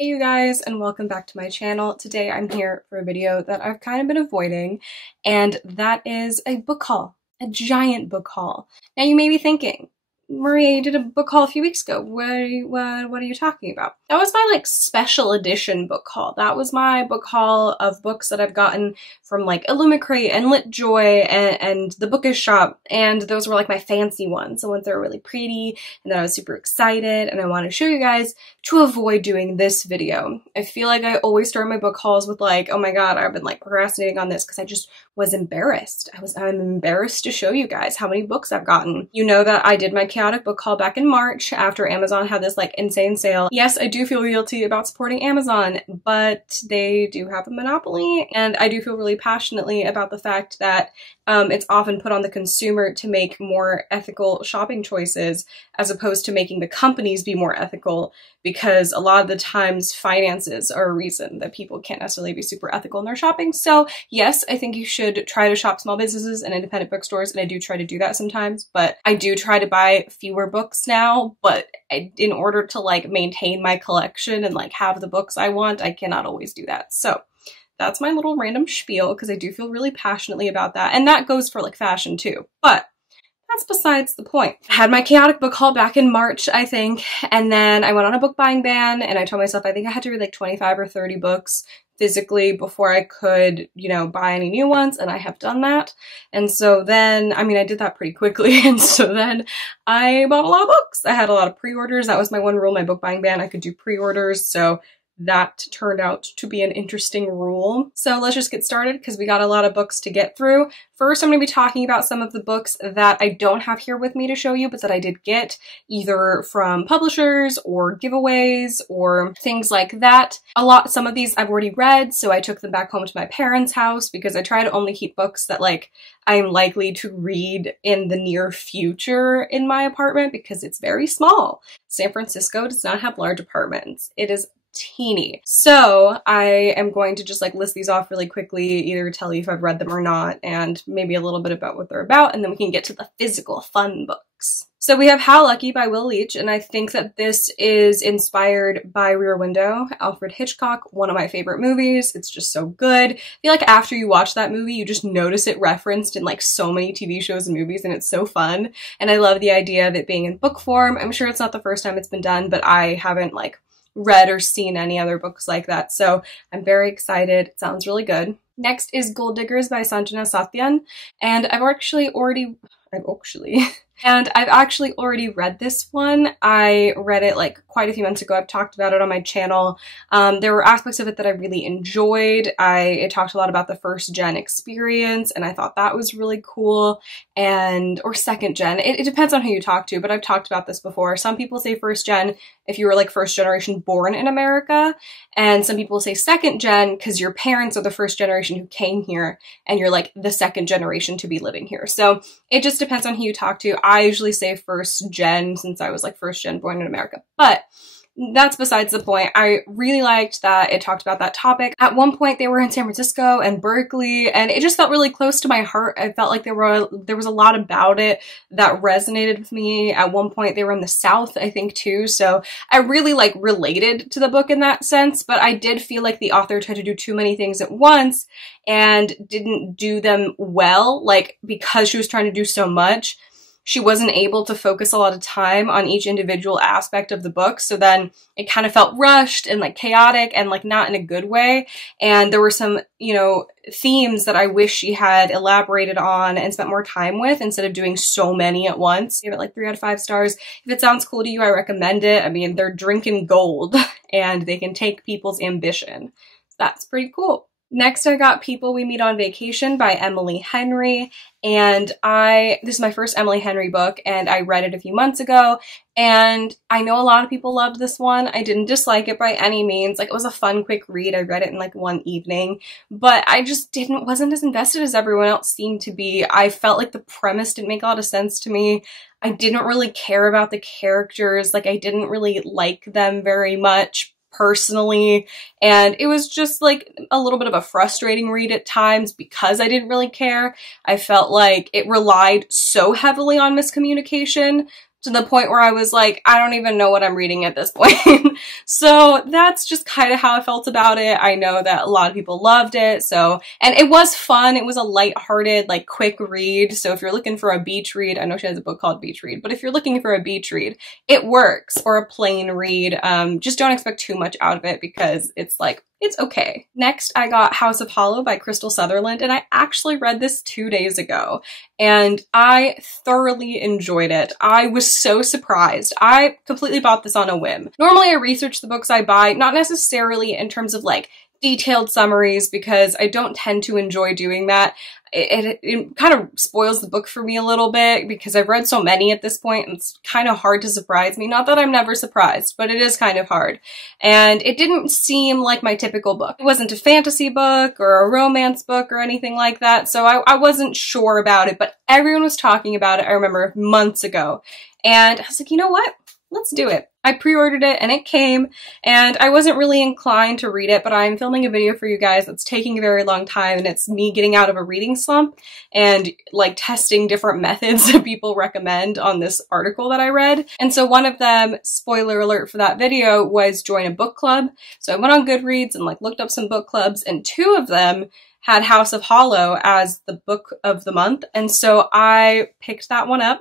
Hey you guys, and welcome back to my channel. Today I'm here for a video that I've kind of been avoiding, and that is a book haul, a giant book haul. Now you may be thinking, Maria, you did a book haul a few weeks ago. What are you talking about? That was my special edition book haul. That was my book haul of books that I've gotten from Illumicrate and LitJoy and the Bookish Shop, and those were my fancy ones, the ones that are really pretty and that I was super excited and I want to show you guys to avoid doing this video. I feel like I always start my book hauls with oh my god, I've been procrastinating on this because I just was embarrassed. I'm embarrassed to show you guys how many books I've gotten. You know that I did my chaotic book haul back in March after Amazon had this insane sale. Yes, I do feel guilty about supporting Amazon, but they do have a monopoly, and I do feel really passionately about the fact that it's often put on the consumer to make more ethical shopping choices as opposed to making the companies be more ethical, because a lot of the times finances are a reason that people can't necessarily be super ethical in their shopping. So yes, I think you should try to shop small businesses and independent bookstores, and I do try to do that sometimes, but I do try to buy fewer books now, but in order to maintain my collection and have the books I want, I cannot always do that. So that's my little random spiel, because I do feel really passionately about that. And that goes for fashion too. But that's besides the point. I had my chaotic book haul back in March, I think, and then I went on a book buying ban, and I told myself I think I had to read 25 or 30 books physically before I could, buy any new ones, and I have done that. And so then, I did that pretty quickly, and so then I bought a lot of books. I had a lot of pre-orders. That was my one rule, my book buying ban. I could do pre-orders, so that turned out to be an interesting rule. So let's just get started, because we got a lot of books to get through. First, I'm going to be talking about some of the books that I don't have here with me to show you, but that I did get either from publishers or giveaways or things like that. Some of these I've already read, so I took them back home to my parents' house, because I try to only keep books that I'm likely to read in the near future in my apartment, because it's very small. San Francisco does not have large apartments. It is teeny. So I am going to just list these off really quickly, either tell you if I've read them or not, and maybe a little bit about what they're about, and then we can get to the physical fun books. So we have How Lucky by Will Leach, and I think that this is inspired by Rear Window, Alfred Hitchcock, one of my favorite movies. It's just so good. I feel like after you watch that movie, you just notice it referenced in so many TV shows and movies, and it's so fun. And I love the idea of it being in book form. I'm sure it's not the first time it's been done, but I haven't read or seen any other books like that, so I'm very excited. It sounds really good. Next is Gold Diggers by Sanjana Satyan, and I've actually already read this one. I read it quite a few months ago. I've talked about it on my channel. There were aspects of it that I really enjoyed. It talked a lot about the first gen experience, and I thought that was really cool. Or second gen. It depends on who you talk to, but I've talked about this before. Some people say first gen if you were first generation born in America, and some people say second gen because your parents are the first generation who came here and you're the second generation to be living here. So it just depends on who you talk to. I usually say first gen since I was first gen born in America, but that's besides the point. I really liked that it talked about that topic. At one point they were in San Francisco and Berkeley, and it just felt really close to my heart. I felt like there was a lot about it that resonated with me. At one point they were in the South, I think, too, so I really related to the book in that sense, but I did feel like the author tried to do too many things at once and didn't do them well, because she was trying to do so much. She wasn't able to focus a lot of time on each individual aspect of the book, so then it kind of felt rushed and chaotic and not in a good way. And there were some, themes that I wish she had elaborated on and spent more time with instead of doing so many at once. Give it 3 out of 5 stars. If it sounds cool to you, I recommend it. They're drinking gold and they can take people's ambition. That's pretty cool. Next, I got People We Meet on Vacation by Emily Henry, and this is my first Emily Henry book, and I read it a few months ago, and I know a lot of people loved this one. I didn't dislike it by any means. It was a fun, quick read. I read it in one evening, but I just wasn't as invested as everyone else seemed to be. I felt like the premise didn't make a lot of sense to me. I didn't really care about the characters. I didn't really like them very much personally, and it was just a little bit of a frustrating read at times because I didn't really care. I felt like it relied so heavily on miscommunication to the point where I was like, I don't even know what I'm reading at this point. So that's just kind of how I felt about it. I know that a lot of people loved it, so, and it was fun. It was a lighthearted, like, quick read. So if you're looking for a beach read, I know she has a book called Beach Read, but if you're looking for a beach read, it works, or a plain read. Just don't expect too much out of it because it's like, it's okay. Next, I got House of Hollow by Crystal Sutherland, and I actually read this 2 days ago, and I thoroughly enjoyed it. I was so surprised. I completely bought this on a whim. Normally, I research the books I buy, not necessarily in terms of like detailed summaries, because I don't tend to enjoy doing that. It kind of spoils the book for me a little bit because I've read so many at this point, and it's kind of hard to surprise me. Not that I'm never surprised, but it is kind of hard. And it didn't seem like my typical book. It wasn't a fantasy book or a romance book or anything like that, so I wasn't sure about it, but everyone was talking about it, I remember, months ago. And I was like, you know what? Let's do it. I pre-ordered it and it came, and I wasn't really inclined to read it, but I'm filming a video for you guys that's taking a very long time, and it's me getting out of a reading slump and like testing different methods that people recommend on this article that I read. And so one of them, spoiler alert for that video, was join a book club. So I went on Goodreads and like looked up some book clubs, and 2 of them had House of Hollow as the book of the month. And so I picked that one up.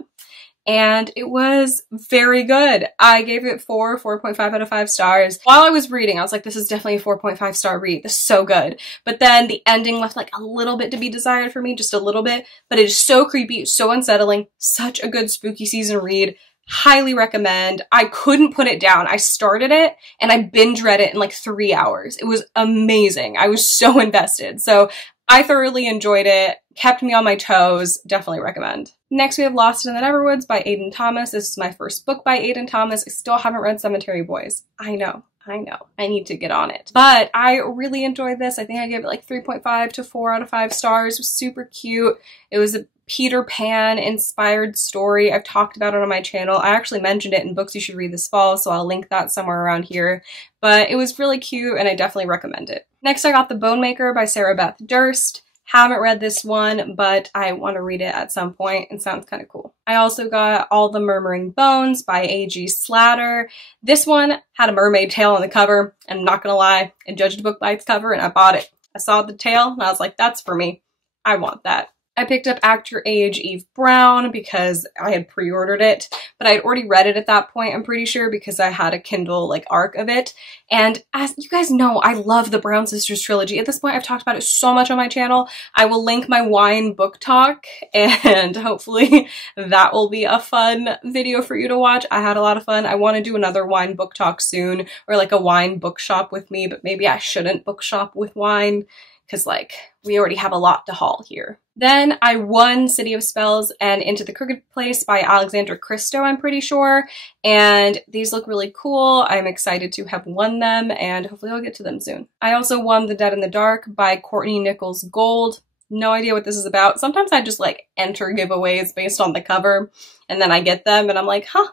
And it was very good. I gave it 4.5 out of 5 stars. While I was reading, I was like, this is definitely a 4.5 star read. This is so good. But then the ending left like a little bit to be desired for me, just a little bit. But it is so creepy, so unsettling, such a good spooky season read. Highly recommend. I couldn't put it down. I started it and I binge read it in like 3 hours. It was amazing. I was so invested. So I thoroughly enjoyed it, kept me on my toes, definitely recommend. Next we have Lost in the Neverwoods by Aiden Thomas. This is my first book by Aiden Thomas. I still haven't read Cemetery Boys. I know. I need to get on it. But I really enjoyed this. I think I gave it like 3.5 to 4 out of 5 stars. It was super cute. It was a Peter Pan inspired story. I've talked about it on my channel. I actually mentioned it in Books You Should Read This Fall, so I'll link that somewhere around here. But it was really cute and I definitely recommend it. Next I got The Bone Maker by Sarah Beth Durst. Haven't read this one, but I want to read it at some point. It sounds kind of cool. I also got All the Murmuring Bones by A.G. Slatter. This one had a mermaid tail on the cover, and I'm not gonna lie, I judged the book by its cover and I bought it. I saw the tail and I was like, that's for me. I want that. I picked up Act Your Age, Eve Brown, because I had pre-ordered it, but I had already read it at that point, I'm pretty sure, because I had a Kindle like arc of it. And as you guys know, I love the Brown Sisters trilogy. At this point, I've talked about it so much on my channel. I will link my wine book talk, and hopefully that will be a fun video for you to watch. I had a lot of fun. I want to do another wine book talk soon, or like a wine bookshop with me, but maybe I shouldn't bookshop with wine, because like we already have a lot to haul here. Then I won City of Spells and Into the Crooked Place by Alexandra Christo, I'm pretty sure. And these look really cool. I'm excited to have won them, and hopefully I'll get to them soon. I also won The Dead in the Dark by Courtney Nichols Gold. No idea what this is about. Sometimes I just like enter giveaways based on the cover, and then I get them and I'm like, huh,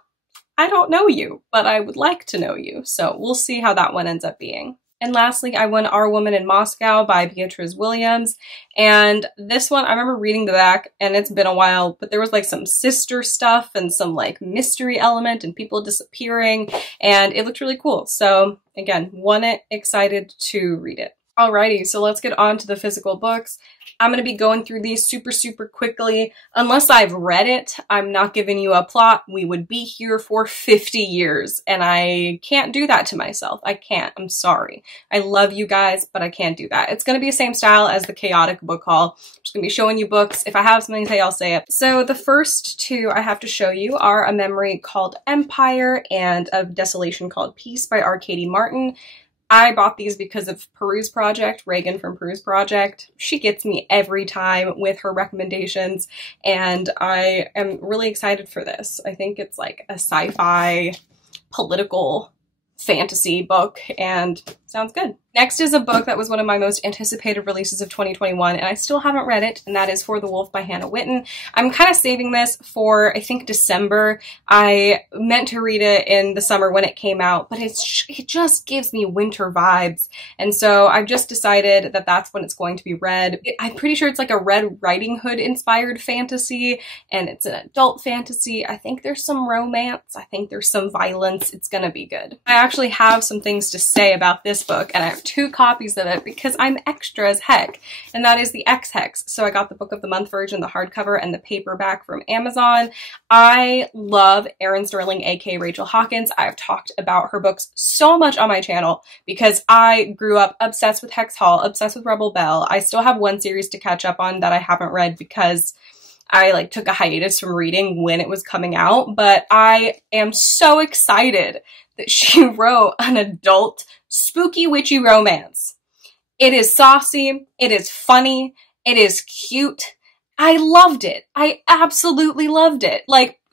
I don't know you, but I would like to know you. So we'll see how that one ends up being. And lastly, I won Our Woman in Moscow by Beatrice Williams. And this one, I remember reading the back, and it's been a while, but there was like some sister stuff and some like mystery element and people disappearing, and it looked really cool. So again, won it, excited to read it. Alrighty, so let's get on to the physical books. I'm going to be going through these super quickly. Unless I've read it, I'm not giving you a plot. We would be here for 50 years, and I can't do that to myself. I can't. I'm sorry. I love you guys, but I can't do that. It's going to be the same style as the chaotic book haul. I'm just going to be showing you books. If I have something to say, I'll say it. So the first 2 I have to show you are A Memory Called Empire and A Desolation Called Peace by R. Katie Martin. I bought these because of Peruse Project, Reagan from Peruse Project. She gets me every time with her recommendations, and I am really excited for this. I think it's like a sci-fi political fantasy book, and Sounds good. Next is a book that was one of my most anticipated releases of 2021, and I still haven't read it, and that is For the Wolf by Hannah Whitten. I'm kind of saving this for, I think, December. I meant to read it in the summer when it came out, but it just gives me winter vibes, and so I've just decided that that's when it's going to be read. I'm pretty sure it's like a Red Riding Hood inspired fantasy, and it's an adult fantasy. I think there's some romance. I think there's some violence. It's gonna be good. I actually have some things to say about this book, and I have 2 copies of it because I'm extra as heck, and that is the X-Hex. So I got the Book of the Month version, the hardcover, and the paperback from Amazon. I love Erin Sterling, aka Rachel Hawkins. I've talked about her books so much on my channel because I grew up obsessed with Hex Hall, obsessed with Rebel Belle. I still have one series to catch up on that I haven't read because I took a hiatus from reading when it was coming out, but I am so excited that she wrote an adult spooky witchy romance. It is saucy, it is funny, it is cute. I loved it. I absolutely loved it.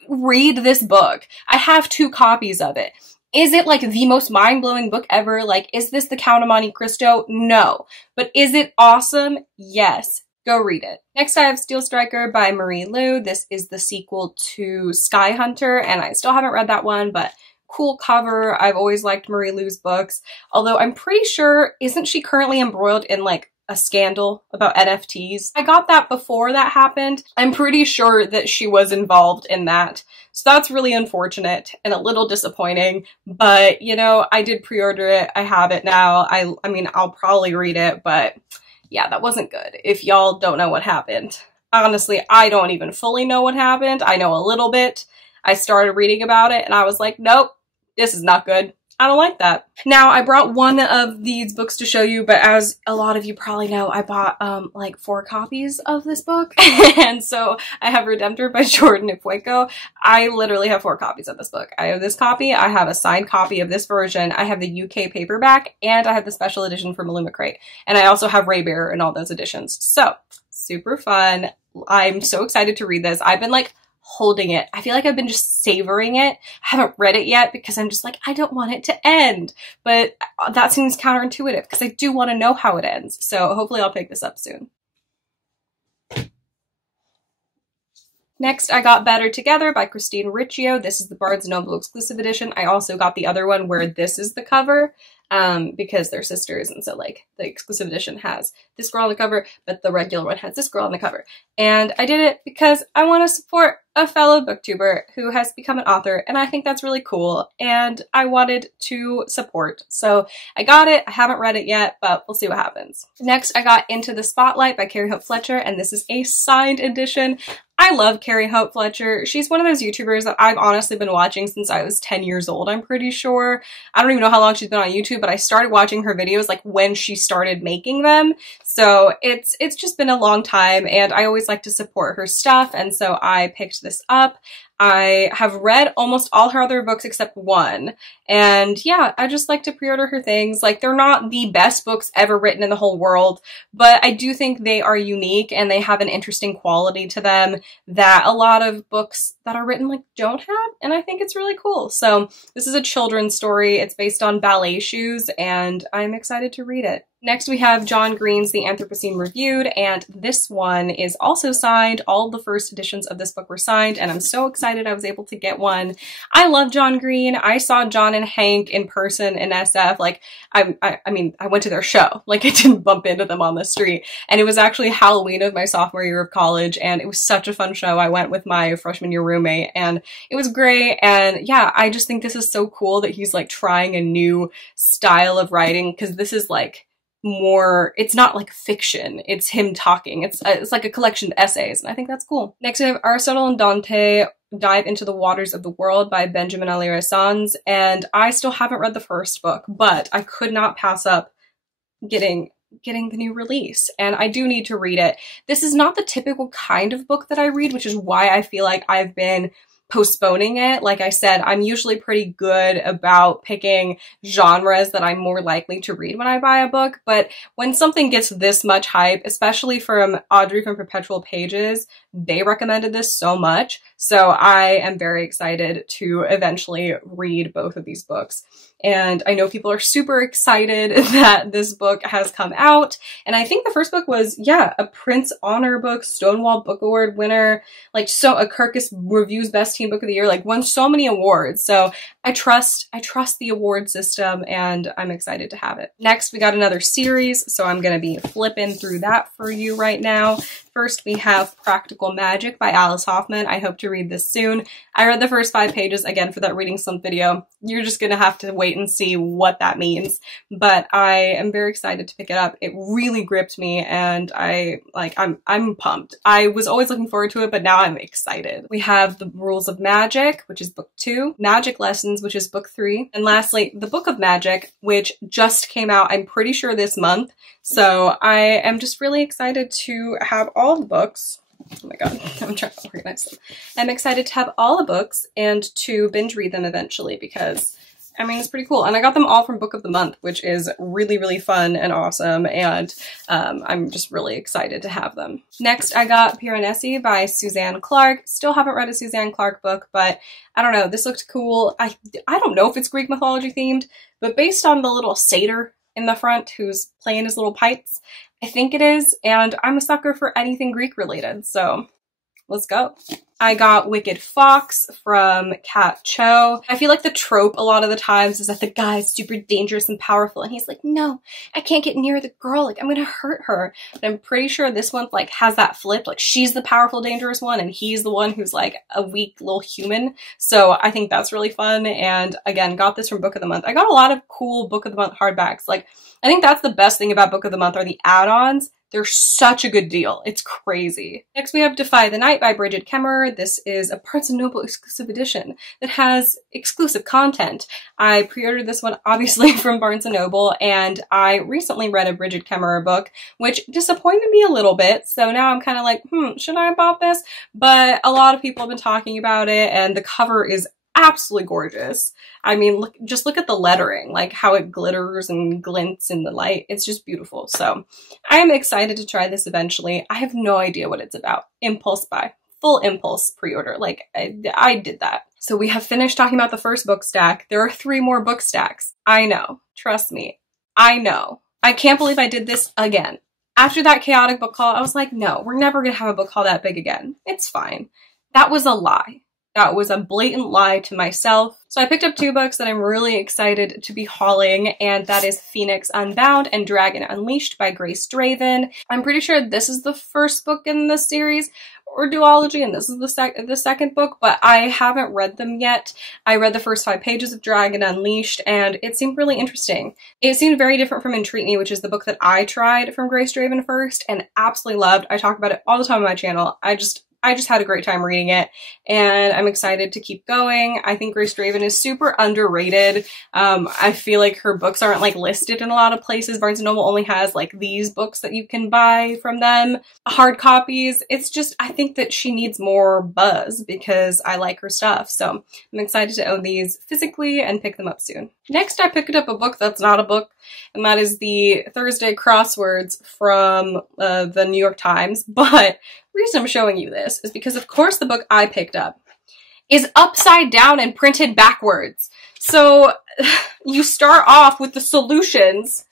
Read this book. I have 2 copies of it. Is it the most mind-blowing book ever? Is this the Count of Monte Cristo? No. But is it awesome? Yes. Go read it. Next I have Steel Striker by Marie Lu. This is the sequel to Sky Hunter, and I still haven't read that one, but cool cover. I've always liked Marie Lu's books, although I'm pretty sure, isn't she currently embroiled in a scandal about NFTs? I got that before that happened. I'm pretty sure that she was involved in that. So that's really unfortunate and a little disappointing, but I did pre-order it. I have it now. I mean, I'll probably read it, but yeah, that wasn't good. If y'all don't know what happened. Honestly, I don't even fully know what happened. I know a little bit. I started reading about it and I was like, nope, this is not good. I don't like that. Now, I brought one of these books to show you, but as a lot of you probably know, I bought 4 copies of this book. And so I have Redemptor by Jordan Ifueko. I literally have 4 copies of this book. I have this copy, I have a signed copy of this version, I have the UK paperback, and I have the special edition from Maluma Crate. And I also have Raybearer in all those editions. So, super fun. I'm so excited to read this. I've been holding it. I feel like I've been just savoring it. I haven't read it yet because I'm just I don't want it to end. But that seems counterintuitive because I do want to know how it ends. So hopefully I'll pick this up soon. Next, I got Better Together by Christine Riccio. This is the Barnes & Noble exclusive edition. I also got the other one where this is the cover because they're sisters. And so the exclusive edition has this girl on the cover, but the regular one has this girl on the cover. And I did it because I want to support a fellow booktuber who has become an author, and I think that's really cool, and I wanted to support. So I got it. I haven't read it yet, but we'll see what happens. Next, I got Into the Spotlight by Carrie Hope Fletcher, and this is a signed edition. I love Carrie Hope Fletcher. She's one of those YouTubers that I've honestly been watching since I was 10 years old, I'm pretty sure. I don't even know how long she's been on YouTube, but I started watching her videos when she started making them. So it's just been a long time, and I always like to support her stuff, and so I picked this up. I have read almost all her other books except one. And yeah, I just like to pre-order her things. They're not the best books ever written in the whole world, but I do think they are unique and they have an interesting quality to them that a lot of books that are written don't have. And I think it's really cool. So this is a children's story. It's based on ballet shoes, and I'm excited to read it. Next, we have John Green's The Anthropocene Reviewed, and this one is also signed. All the first editions of this book were signed, and I'm so excited I was able to get one. I love John Green. I saw John and Hank in person in SF. I mean, I went to their show. I didn't bump into them on the street. And it was actually Halloween of my sophomore year of college, and it was such a fun show. I went with my freshman year roommate, and it was great. And yeah, I just think this is so cool that he's trying a new style of writing, because this is more, it's not fiction, it's him talking. It's a collection of essays, and I think that's cool. Next we have Aristotle and Dante Dive into the Waters of the World by Benjamin Alira Sanz, and I still haven't read the first book, but I could not pass up getting the new release, and I do need to read it. This is not the typical kind of book that I read, which is why I feel like I've been postponing it. Like I said, I'm usually pretty good about picking genres that I'm more likely to read when I buy a book, but when something gets this much hype, especially from Audrey from Perpetual Pages, they recommended this so much, so I am very excited to eventually read both of these books. and I know people are super excited that this book has come out. And I think the first book was, yeah, a Prince Honor book, Stonewall Book Award winner, like so a Kirkus Reviews Best Teen Book of the Year, like won so many awards. So I trust the award system, and I'm excited to have it. Next, we got another series, so I'm gonna be flipping through that for you right now. First, we have Practical Magic by Alice Hoffman. I hope to read this soon. I read the first 5 pages, again, for that reading slump video. You're just gonna have to wait and see what that means. But I am very excited to pick it up. It really gripped me, and I'm pumped. I was always looking forward to it, but now I'm excited. We have The Rules of Magic, which is book 2, Magic Lessons, which is book 3, and lastly, The Book of Magic, which just came out, I'm pretty sure this month. So I am just really excited to have all the books. Oh my god, I'm trying to organize them. I'm excited to have all the books and to binge read them eventually because, I mean, it's pretty cool. And I got them all from Book of the Month, which is really, really fun and awesome. And I'm just really excited to have them. Next, I got Piranesi by Suzanne Clark. Still haven't read a Suzanne Clark book, but I don't know. This looked cool. I don't know if it's Greek mythology themed, but based on the little satyr in the front who's playing his little pipes, I think it is, and I'm a sucker for anything Greek related, so let's go. I got Wicked Fox from Kat Cho. I feel like the trope a lot of the times is that the guy is super dangerous and powerful, and he's like, no, I can't get near the girl, like I'm gonna hurt her. But I'm pretty sure this one like has that flipped, like she's the powerful, dangerous one, and he's the one who's like a weak little human. So I think that's really fun, and again, got this from Book of the Month. I got a lot of cool Book of the Month hardbacks. Like, I think that's the best thing about Book of the Month are the add-ons. They're such a good deal. It's crazy. Next, we have Defy the Night by Bridget Kemmerer. This is a Barnes & Noble exclusive edition that has exclusive content. I pre-ordered this one, obviously, from Barnes & Noble, and I recently read a Bridget Kemmerer book, which disappointed me a little bit, so now I'm kind of like, should I have bought this? But a lot of people have been talking about it, and the cover is absolutely gorgeous. I mean, just look at the lettering, like how it glitters and glints in the light. It's just beautiful. So I am excited to try this eventually. I have no idea what it's about. Impulse buy. Full impulse pre-order. Like, I did that. So we have finished talking about the first book stack. There are 3 more book stacks. I know. Trust me. I know. I can't believe I did this again. After that chaotic book haul, I was like, no, we're never going to have a book haul that big again. It's fine. That was a lie. That was a blatant lie to myself. So I picked up 2 books that I'm really excited to be hauling, and that is Phoenix Unbound and Dragon Unleashed by Grace Draven. I'm pretty sure this is the first book in the series or duology, and this is the second book, but I haven't read them yet. I read the first 5 pages of Dragon Unleashed, and it seemed really interesting. It seemed very different from Entreat Me, which is the book that I tried from Grace Draven first, and absolutely loved. I talk about it all the time on my channel. I just had a great time reading it, and I'm excited to keep going. I think Grace Draven is super underrated. I feel like her books aren't like listed in a lot of places. Barnes & Noble only has like these books that you can buy from them, hard copies. It's just, I think that she needs more buzz because I like her stuff. So I'm excited to own these physically and pick them up soon. Next, I picked up a book that's not a book, and that is the Thursday Crosswords from the New York Times. But the reason I'm showing you this is because, of course, the book I picked up is upside down and printed backwards. So you start off with the solutions.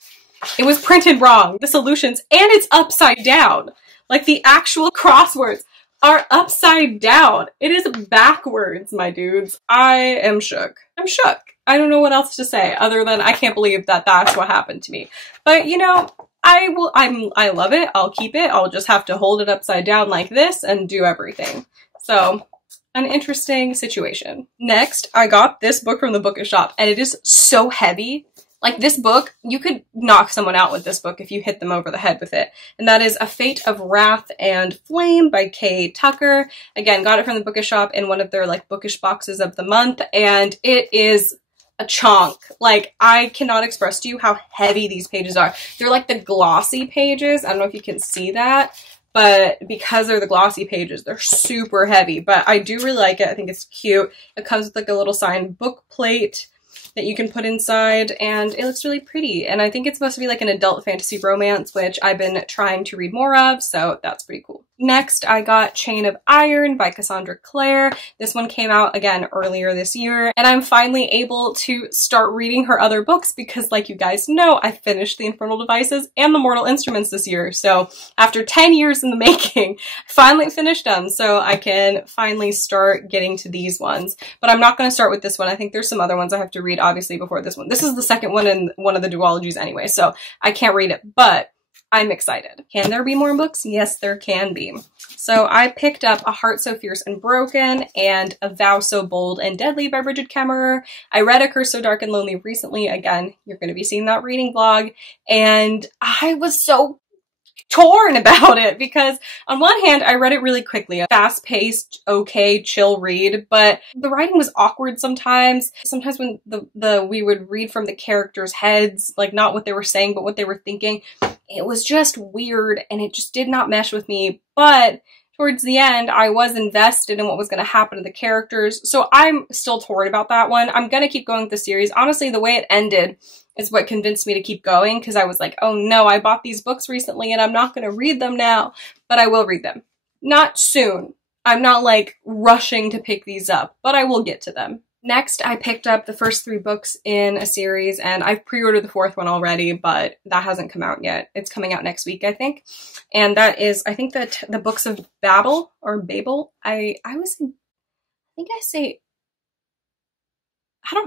It was printed wrong, the solutions, and it's upside down. Like the actual crosswords are upside down. It is backwards, my dudes. I am shook. I'm shook. I don't know what else to say other than I can't believe that that's what happened to me. But you know, I love it. I'll keep it. I'll just have to hold it upside down like this and do everything. So, an interesting situation. Next, I got this book from the Bookish Shop, and it is so heavy. Like, this book, you could knock someone out with this book if you hit them over the head with it. And that is A Fate of Wrath and Flame by Kay Tucker. Again, got it from the Bookish Shop in one of their, like, bookish boxes of the month, and it is a chunk. Like, I cannot express to you how heavy these pages are. They're like the glossy pages. I don't know if you can see that, but because they're the glossy pages, they're super heavy. But I do really like it. I think it's cute. It comes with like a little signed book plate. that you can put inside, and it looks really pretty. And I think it's supposed to be like an adult fantasy romance, which I've been trying to read more of, so that's pretty cool. Next, I got Chain of Iron by Cassandra Clare. This one came out again earlier this year, and I'm finally able to start reading her other books because, like you guys know, I finished The Infernal Devices and The Mortal Instruments this year. So after 10 years in the making, I finally finished them, so I can finally start getting to these ones. But I'm not going to start with this one. I think there's some other ones I have to read, obviously, before this one. This is the second one in one of the duologies anyway, so I can't read it, but I'm excited. Can there be more books? Yes, there can be. So I picked up A Heart So Fierce and Broken and A Vow So Bold and Deadly by Bridget Kemmerer. I read A Curse So Dark and Lonely recently. Again, you're going to be seeing that reading vlog. And I was so torn about it because on one hand, I read it really quickly, a fast-paced, okay, chill read, but the writing was awkward sometimes. Sometimes when we would read from the characters' heads, like not what they were saying, but what they were thinking, it was just weird and it just did not mesh with me. But towards the end, I was invested in what was going to happen to the characters, so I'm still torn about that one. I'm going to keep going with the series. Honestly, the way it ended is what convinced me to keep going, because I was like, oh no, I bought these books recently and I'm not going to read them now, but I will read them. Not soon. I'm not like rushing to pick these up, but I will get to them. Next, I picked up the first 3 books in a series, and I've pre-ordered the 4th one already, but that hasn't come out yet. It's coming out next week, I think. And that is, I think that the Books of Babel, or Babel. I don't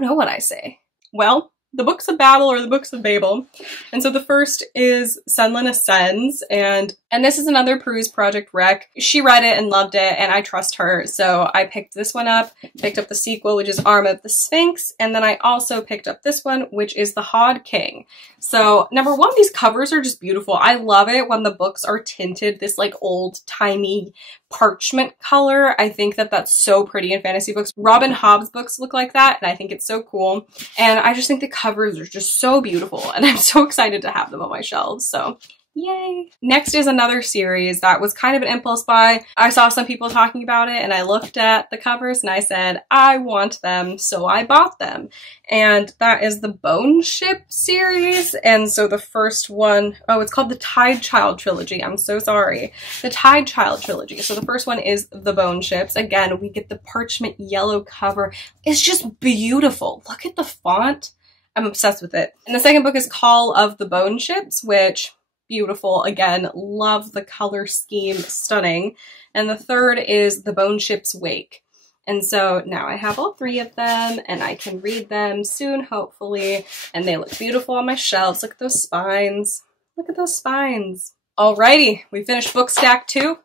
know what I say. Well, the Books of Babel or the Books of Babel. And so the first is Senlin Ascends, and this is another Peruse Project rec. She read it and loved it, and I trust her, so I picked this one up, picked up the sequel, which is Arm of the Sphinx, and then I also picked up this one, which is The Hod King. So, number one, these covers are just beautiful. I love it when the books are tinted this like old-timey parchment color. I think that that's so pretty in fantasy books. Robin Hobb's books look like that, and I think it's so cool. And I just think the covers are just so beautiful, and I'm so excited to have them on my shelves, so yay! Next is another series that was kind of an impulse buy. I saw some people talking about it and I looked at the covers and I said, I want them, so I bought them. And that is the Bone Ship series. And so the first one, oh, it's called the Tide Child Trilogy. I'm so sorry. The Tide Child Trilogy. So the first one is the Bone Ships. Again, we get the parchment yellow cover. It's just beautiful. Look at the font. I'm obsessed with it. And the second book is Call of the Bone Ships, which beautiful. Again, love the color scheme, stunning. And the third is The Bone Ship's Wake. And so now I have all 3 of them and I can read them soon, hopefully. And they look beautiful on my shelves. Look at those spines. Look at those spines. Alrighty, we finished book stack 2.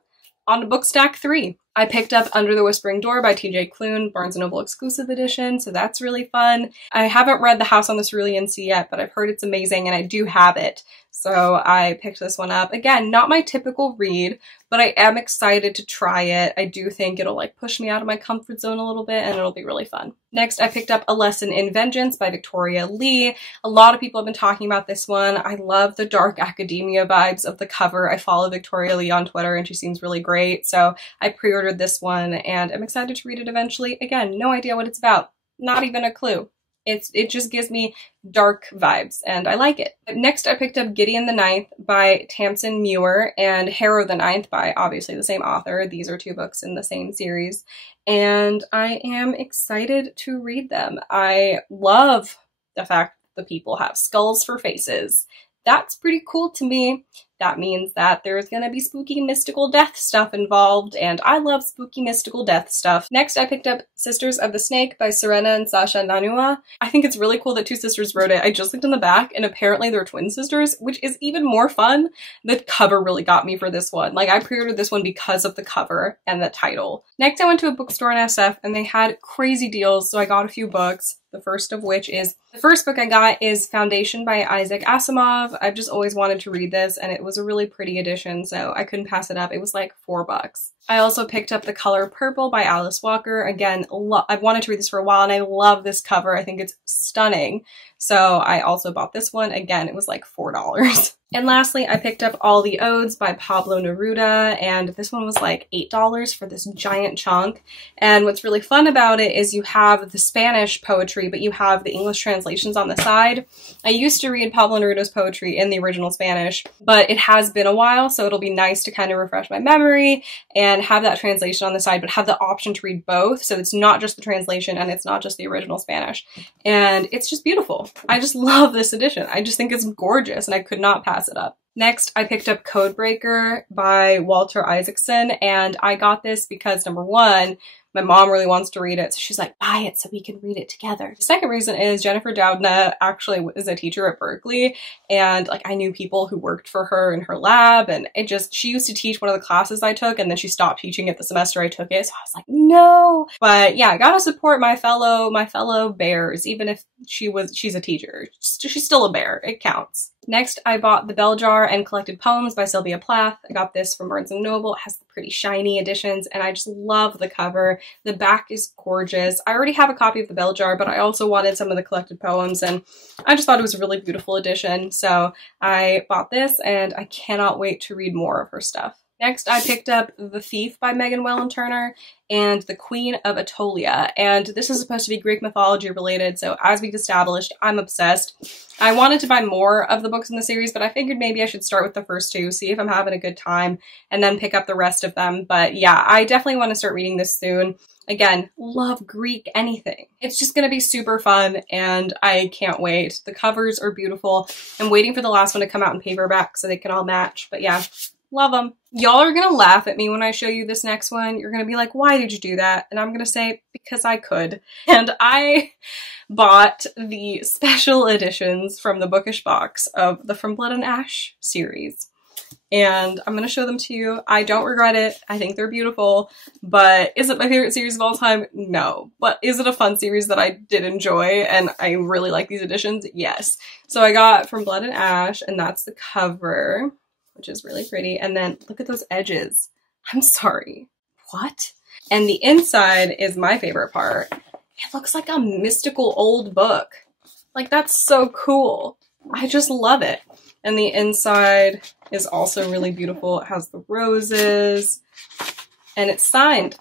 On to book stack 3. I picked up Under the Whispering Door by TJ Klune, Barnes & Noble exclusive edition, so that's really fun. I haven't read The House on the Cerulean Sea yet, but I've heard it's amazing and I do have it. So I picked this one up. Again, not my typical read, but I am excited to try it. I do think it'll like push me out of my comfort zone a little bit and it'll be really fun. Next, I picked up A Lesson in Vengeance by Victoria Lee. A lot of people have been talking about this one. I love the dark academia vibes of the cover. I follow Victoria Lee on Twitter and she seems really great. So I pre-ordered this one and I'm excited to read it eventually. Again, no idea what it's about. Not even a clue. It just gives me dark vibes, and I like it. Next, I picked up Gideon the Ninth by Tamsin Muir and Harrow the Ninth by obviously the same author. These are 2 books in the same series, and I am excited to read them. I love the fact that the people have skulls for faces. That's pretty cool to me. That means that there's gonna be spooky mystical death stuff involved, and I love spooky mystical death stuff. Next, I picked up Sisters of the Snake by Serena and Sasha Nanua. I think it's really cool that 2 sisters wrote it. I just looked in the back, and apparently they're twin sisters, which is even more fun. The cover really got me for this one. Like, I pre-ordered this one because of the cover and the title. Next, I went to a bookstore in SF, and they had crazy deals, so I got a few books. The first of which is, the first book I got is Foundation by Isaac Asimov. I've just always wanted to read this, and it was a really pretty edition, so I couldn't pass it up. It was like $4. I also picked up The Color Purple by Alice Walker. Again, I've wanted to read this for a while, and I love this cover. I think it's stunning. So I also bought this one. Again, it was like $4. And lastly, I picked up All the Odes by Pablo Neruda, and this one was like $8 for this giant chunk. And what's really fun about it is you have the Spanish poetry, but you have the English translations on the side. I used to read Pablo Neruda's poetry in the original Spanish, but it has been a while, so it'll be nice to kind of refresh my memory and have that translation on the side, but have the option to read both, so it's not just the translation and it's not just the original Spanish. And it's just beautiful. I just love this edition. I just think it's gorgeous, and I could not pass it up. Next, I picked up Codebreaker by Walter Isaacson, and I got this because, number one, my mom really wants to read it, so she's like, buy it so we can read it together. The second reason is Jennifer Doudna actually is a teacher at Berkeley, and like I knew people who worked for her in her lab, and she used to teach one of the classes I took, and then she stopped teaching it the semester I took it, so I was like, no. But yeah, I gotta support my fellow bears, even if she's a teacher. She's still a bear. It counts. Next, I bought The Bell Jar and Collected Poems by Sylvia Plath. I got this from Barnes & Noble. It has the pretty shiny editions, and I just love the cover. The back is gorgeous. I already have a copy of The Bell Jar, but I also wanted some of the Collected Poems, and I just thought it was a really beautiful edition, so I bought this, and I cannot wait to read more of her stuff. Next, I picked up The Thief by Megan Welland Turner and The Queen of Aetolia, and this is supposed to be Greek mythology related, so as we've established, I'm obsessed. I wanted to buy more of the books in the series, but I figured maybe I should start with the first two, see if I'm having a good time, and then pick up the rest of them. But yeah, I definitely want to start reading this soon. Again, love Greek anything. It's just going to be super fun, and I can't wait. The covers are beautiful. I'm waiting for the last one to come out in paperback so they can all match, but yeah. Love them. Y'all are gonna laugh at me when I show you this next one. You're gonna be like, why did you do that? And I'm gonna say, because I could. And I bought the special editions from the bookish box of the From Blood and Ash series. And I'm gonna show them to you. I don't regret it. I think they're beautiful. But is it my favorite series of all time? No. But is it a fun series that I did enjoy and I really like these editions? Yes. So I got From Blood and Ash, and that's the cover, which is really pretty. And then look at those edges. I'm sorry. What? And the inside is my favorite part. It looks like a mystical old book. Like, that's so cool. I just love it. And the inside is also really beautiful. It has the roses, and it's signed.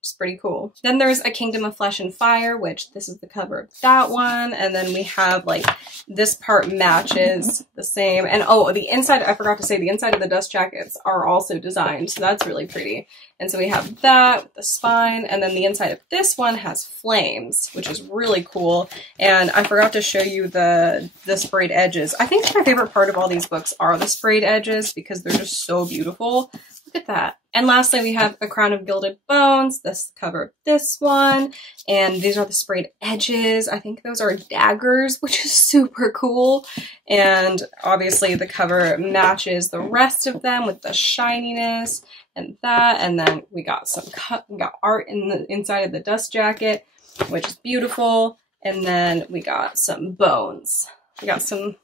It's pretty cool. Then there's A Kingdom of Flesh and Fire, which this is the cover of that one. And then we have like this part matches the same. And oh, the inside, I forgot to say, the inside of the dust jackets are also designed. So that's really pretty. And so we have that with the spine. And then the inside of this one has flames, which is really cool. And I forgot to show you the sprayed edges. I think my favorite part of all these books are the sprayed edges because they're just so beautiful. Look at that. And lastly, we have A Crown of Gilded Bones, this cover of this one, and these are the sprayed edges. I think those are daggers, which is super cool. And obviously the cover matches the rest of them with the shininess and that. And then we got we got art in the inside of the dust jacket, which is beautiful. And then we got some bones. We got some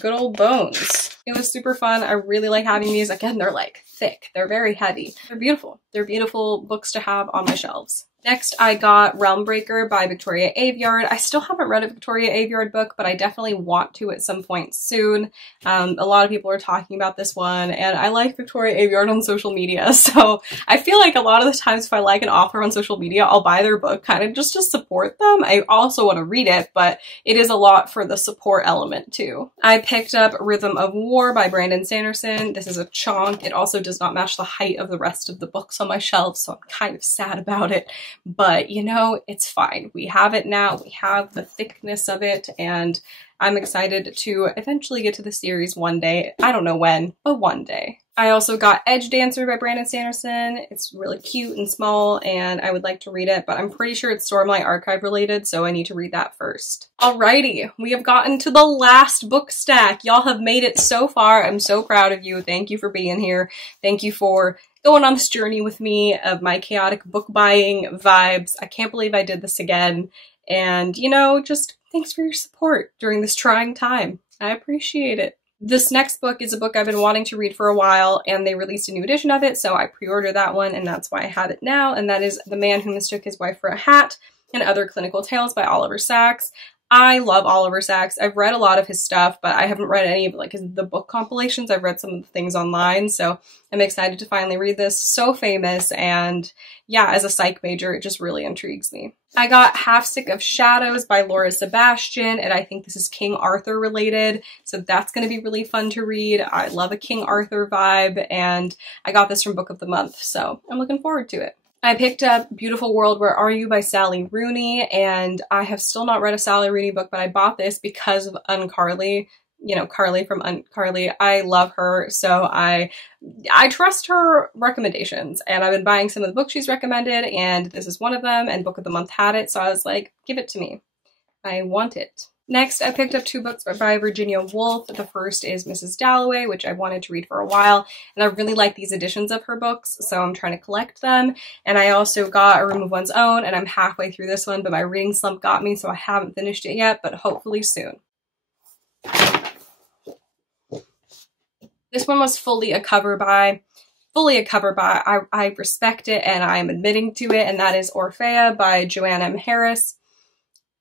good old bones. It was super fun. I really like having these. Again, they're like thick. They're very heavy. They're beautiful. They're beautiful books to have on my shelves. Next, I got Realmbreaker by Victoria Aveyard. I still haven't read a Victoria Aveyard book, but I definitely want to at some point soon. A lot of people are talking about this one, and I like Victoria Aveyard on social media, so I feel like a lot of the times if I like an author on social media, I'll buy their book kind of just to support them. I also want to read it, but it is a lot for the support element too. I picked up Rhythm of War by Brandon Sanderson. This is a chunk. It also does not match the height of the rest of the books on my shelf, so I'm kind of sad about it. But, you know, it's fine. We have it now. We have the thickness of it, and I'm excited to eventually get to the series one day. I don't know when, but one day. I also got Edge Dancer by Brandon Sanderson. It's really cute and small, and I would like to read it, but I'm pretty sure it's Stormlight Archive related, so I need to read that first. Alrighty, we have gotten to the last book stack. Y'all have made it so far. I'm so proud of you. Thank you for being here. Thank you for going on this journey with me of my chaotic book buying vibes. I can't believe I did this again. And, you know, just thanks for your support during this trying time. I appreciate it. This next book is a book I've been wanting to read for a while, and they released a new edition of it, so I pre-ordered that one, and that's why I have it now, and that is The Man Who Mistook His Wife for a Hat and Other Clinical Tales by Oliver Sacks. I love Oliver Sacks. I've read a lot of his stuff, but I haven't read any of like the book compilations. I've read some of the things online, so I'm excited to finally read this. So famous, and yeah, as a psych major, it just really intrigues me. I got Half Stick of Shadows by Laura Sebastian, and I think this is King Arthur related, so that's going to be really fun to read. I love a King Arthur vibe, and I got this from Book of the Month, so I'm looking forward to it. I picked up Beautiful World, Where Are You by Sally Rooney, and I have still not read a Sally Rooney book, but I bought this because of UnCarly. You know, Carly from UnCarly. I love her, so I trust her recommendations, and I've been buying some of the books she's recommended, and this is one of them, and Book of the Month had it, so I was like, give it to me. I want it. Next, I picked up 2 books by Virginia Woolf. The first is Mrs. Dalloway, which I wanted to read for a while, and I really like these editions of her books, so I'm trying to collect them. And I also got A Room of One's Own, and I'm halfway through this one, but my reading slump got me, so I haven't finished it yet, but hopefully soon. This one was fully a cover buy. I respect it, and I'm admitting to it, and that is Orphea by Joanne M. Harris.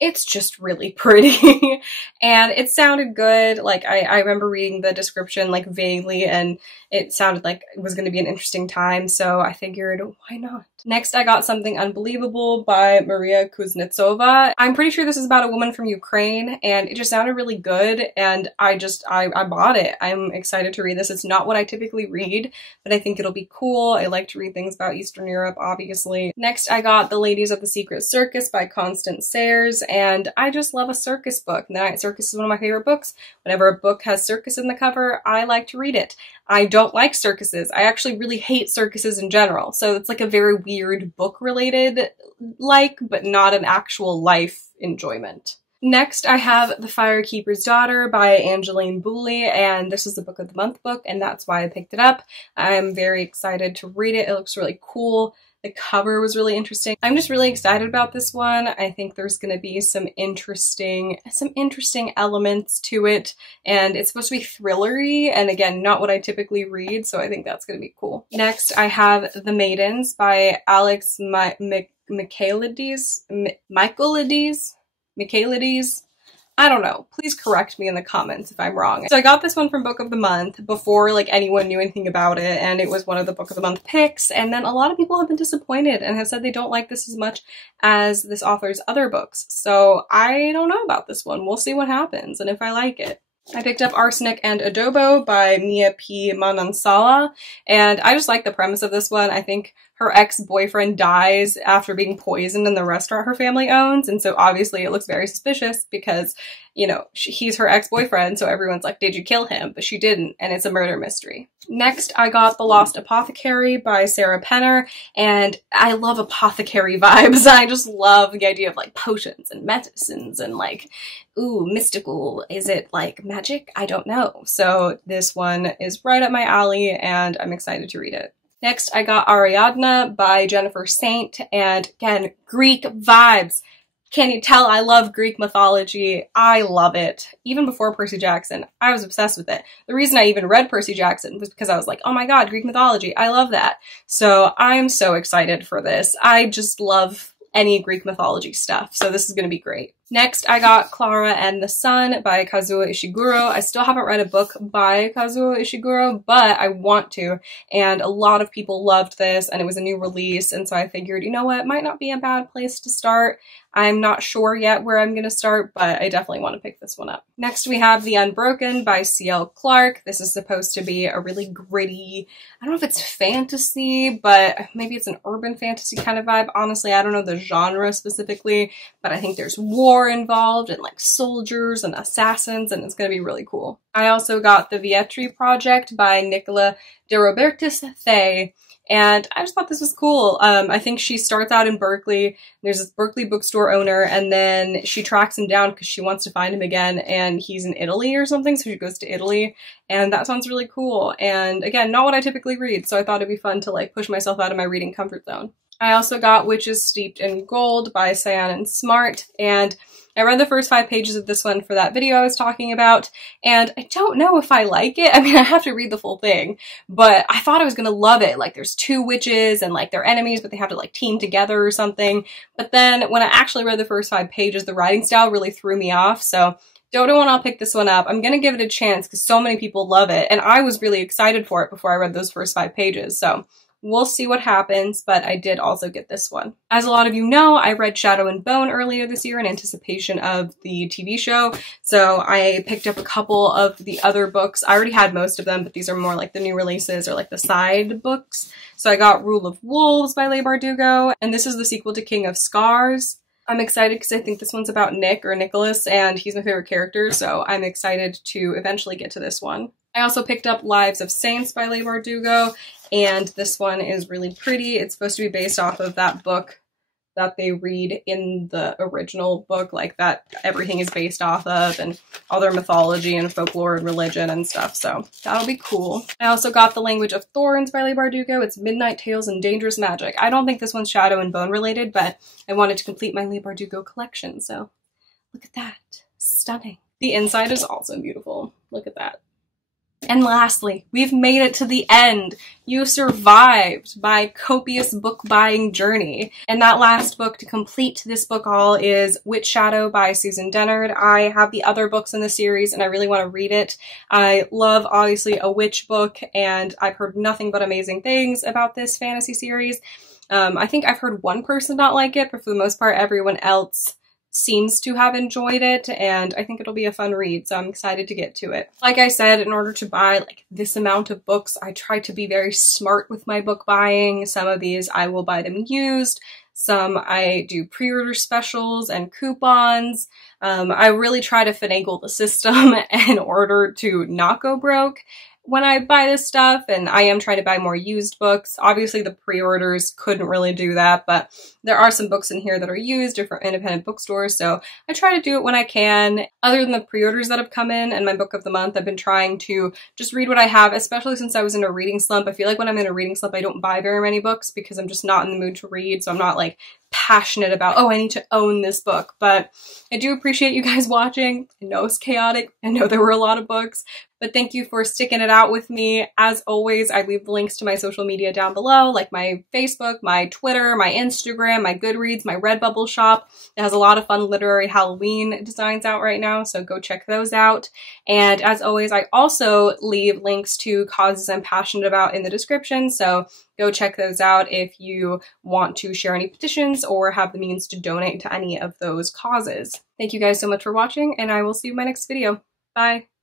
It's just really pretty and it sounded good. Like I remember reading the description like vaguely, and it sounded like it was going to be an interesting time, so I figured why not. Next, I got Something Unbelievable by Maria Kuznetsova. I'm pretty sure this is about a woman from Ukraine, and it just sounded really good, and I bought it. I'm excited to read this. It's not what I typically read, but I think it'll be cool. I like to read things about Eastern Europe, obviously. Next, I got The Ladies of the Secret Circus by Constance Sayers, and I just love a circus book. Night Circus is one of my favorite books. Whenever a book has circus in the cover, I like to read it. I don't like circuses. I actually really hate circuses in general, so it's like a very weird book related but not an actual life enjoyment. Next, I have The Firekeeper's Daughter by Angeline Booley, and this is the Book of the Month book, and that's why I picked it up. I'm very excited to read it. It looks really cool. The cover was really interesting. I'm just really excited about this one. I think there's going to be some interesting elements to it, and it's supposed to be thrillery, and again, not what I typically read, so I think that's going to be cool. Next, I have The Maidens by Alex Michaelides. I don't know. Please correct me in the comments if I'm wrong. So I got this one from Book of the Month before like anyone knew anything about it, and it was one of the Book of the Month picks, and then a lot of people have been disappointed and have said they don't like this as much as this author's other books. So I don't know about this one. We'll see what happens and if I like it. I picked up Arsenic and Adobo by Mia P. Manansala, and I just like the premise of this one. I think her ex-boyfriend dies after being poisoned in the restaurant her family owns, and so obviously it looks very suspicious because, you know, he's her ex-boyfriend, so everyone's like, did you kill him? But she didn't, and it's a murder mystery. Next, I got The Lost Apothecary by Sarah Penner, and I love apothecary vibes. I just love the idea of like potions and medicines and like, ooh, mystical. Is it like magic? I don't know. So this one is right up my alley, and I'm excited to read it. Next, I got Ariadne by Jennifer Saint, and again, Greek vibes. Can you tell I love Greek mythology? I love it. Even before Percy Jackson, I was obsessed with it. The reason I even read Percy Jackson was because I was like, oh my god, Greek mythology, I love that. So I'm so excited for this. I just love any Greek mythology stuff, so this is going to be great. Next, I got Clara and the Sun by Kazuo Ishiguro. I still haven't read a book by Kazuo Ishiguro, but I want to, and a lot of people loved this, and it was a new release, and so I figured, you know what, it might not be a bad place to start. I'm not sure yet where I'm going to start, but I definitely want to pick this one up. Next, we have The Unbroken by C.L. Clarke. This is supposed to be a really gritty, I don't know if it's fantasy, but maybe it's an urban fantasy kind of vibe. Honestly, I don't know the genre specifically, but I think there's war involved and like soldiers and assassins, and it's going to be really cool. I also got The Vietri Project by Nicola de Robertis Thay, and I just thought this was cool. I think she starts out in Berkeley. There's this Berkeley bookstore owner, and then she tracks him down because she wants to find him again, and he's in Italy or something, so she goes to Italy, and that sounds really cool. And again, not what I typically read, so I thought it'd be fun to like push myself out of my reading comfort zone. I also got Witches Steeped in Gold by Cyan and Smart, and I read the first 5 pages of this one for that video I was talking about, and I don't know if I like it. I mean, I have to read the full thing, but I thought I was gonna love it. Like, there's 2 witches and like they're enemies, but they have to like team together or something. But then when I actually read the first 5 pages, the writing style really threw me off. So don't know when I'll pick this one up. I'm gonna give it a chance because so many people love it, and I was really excited for it before I read those first 5 pages. So we'll see what happens, but I did also get this one. As a lot of you know, I read Shadow and Bone earlier this year in anticipation of the TV show, so I picked up a couple of the other books. I already had most of them, but these are more like the new releases or like the side books. So I got Rule of Wolves by Leigh Bardugo, and this is the sequel to King of Scars. I'm excited because I think this one's about Nick or Nicholas, and he's my favorite character, so I'm excited to eventually get to this one. I also picked up Lives of Saints by Leigh Bardugo, and this one is really pretty. It's supposed to be based off of that book that they read in the original book, like that everything is based off of, and all their mythology and folklore and religion and stuff, so that'll be cool. I also got The Language of Thorns by Leigh Bardugo. It's Midnight Tales and Dangerous Magic. I don't think this one's Shadow and Bone related, but I wanted to complete my Leigh Bardugo collection, so look at that. Stunning. The inside is also beautiful. Look at that. And lastly, we've made it to the end. You survived my copious book buying journey. And that last book to complete this book haul is Witch Shadow by Susan Dennard. I have the other books in the series and I really want to read it. I love, obviously, a witch book, and I've heard nothing but amazing things about this fantasy series. I think I've heard one person not like it, but for the most part, everyone else seems to have enjoyed it, and I think it'll be a fun read, so I'm excited to get to it. Like I said, in order to buy like this amount of books, I try to be very smart with my book buying. Some of these I will buy them used, some I do pre-order specials and coupons. I really try to finagle the system in order to not go broke when I buy this stuff, and I am trying to buy more used books. Obviously the pre-orders couldn't really do that, but there are some books in here that are used or from independent bookstores, so I try to do it when I can. Other than the pre-orders that have come in and my book of the month, I've been trying to just read what I have, especially since I was in a reading slump. I feel like when I'm in a reading slump, I don't buy very many books because I'm just not in the mood to read, so I'm not like passionate about, oh, I need to own this book. But I do appreciate you guys watching. I know it's chaotic. I know there were a lot of books, but thank you for sticking it out with me. As always, I leave the links to my social media down below, like my Facebook, my Twitter, my Instagram, my Goodreads, my Redbubble shop. It has a lot of fun literary Halloween designs out right now, so go check those out. And as always, I also leave links to causes I'm passionate about in the description, so go check those out if you want to share any petitions or have the means to donate to any of those causes. Thank you guys so much for watching, and I will see you in my next video. Bye!